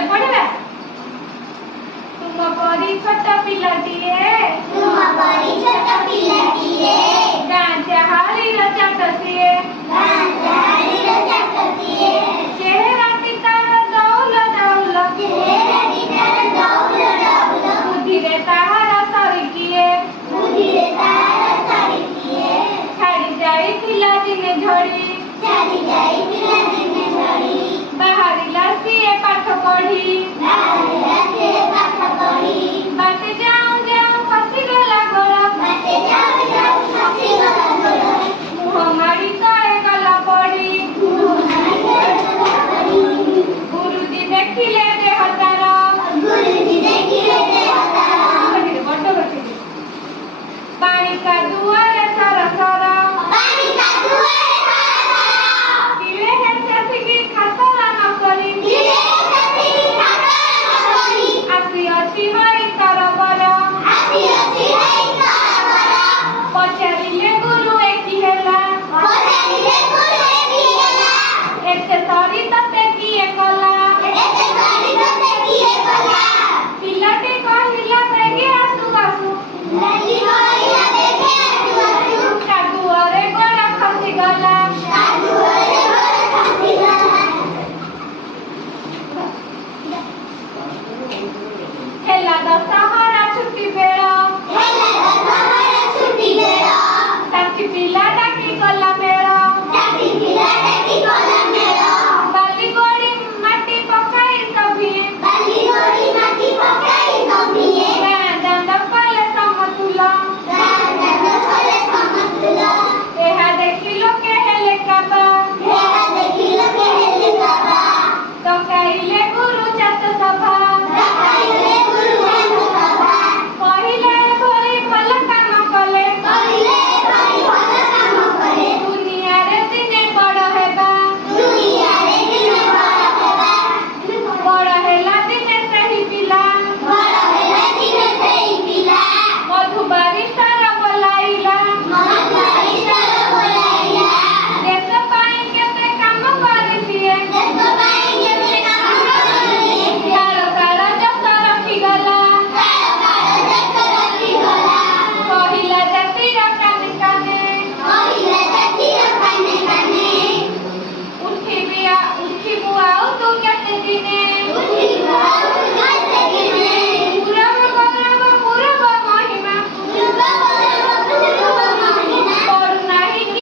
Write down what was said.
चाल पढ़िबा तुम परी छोट पिलाटिए गाँ चाहाली चाटसिए चेहरा तार दौल दौल बुद्धि रे ताहार सरिकिए छाड़ी जाई पिला दिने झड़ी बाहरिला सिए पाठ पढ़ी बाटे जाऊं जाऊं फसी गला गोड़ मुह मारी तले गला पड़ी गुरुजी देखिले देह तार पानी का दुआरे सर सर किले है सेठकी खातरा न करी आसी अछि हई तरबर पचारिले गुरु एकी हेला एते सरी तते किए कला पिलाटे कहिला बेगे आसु आसु कादुअरे गोड़ खसी गला हेला दशहरा छुट्टी बेड़ ताकि पिला डाकी गला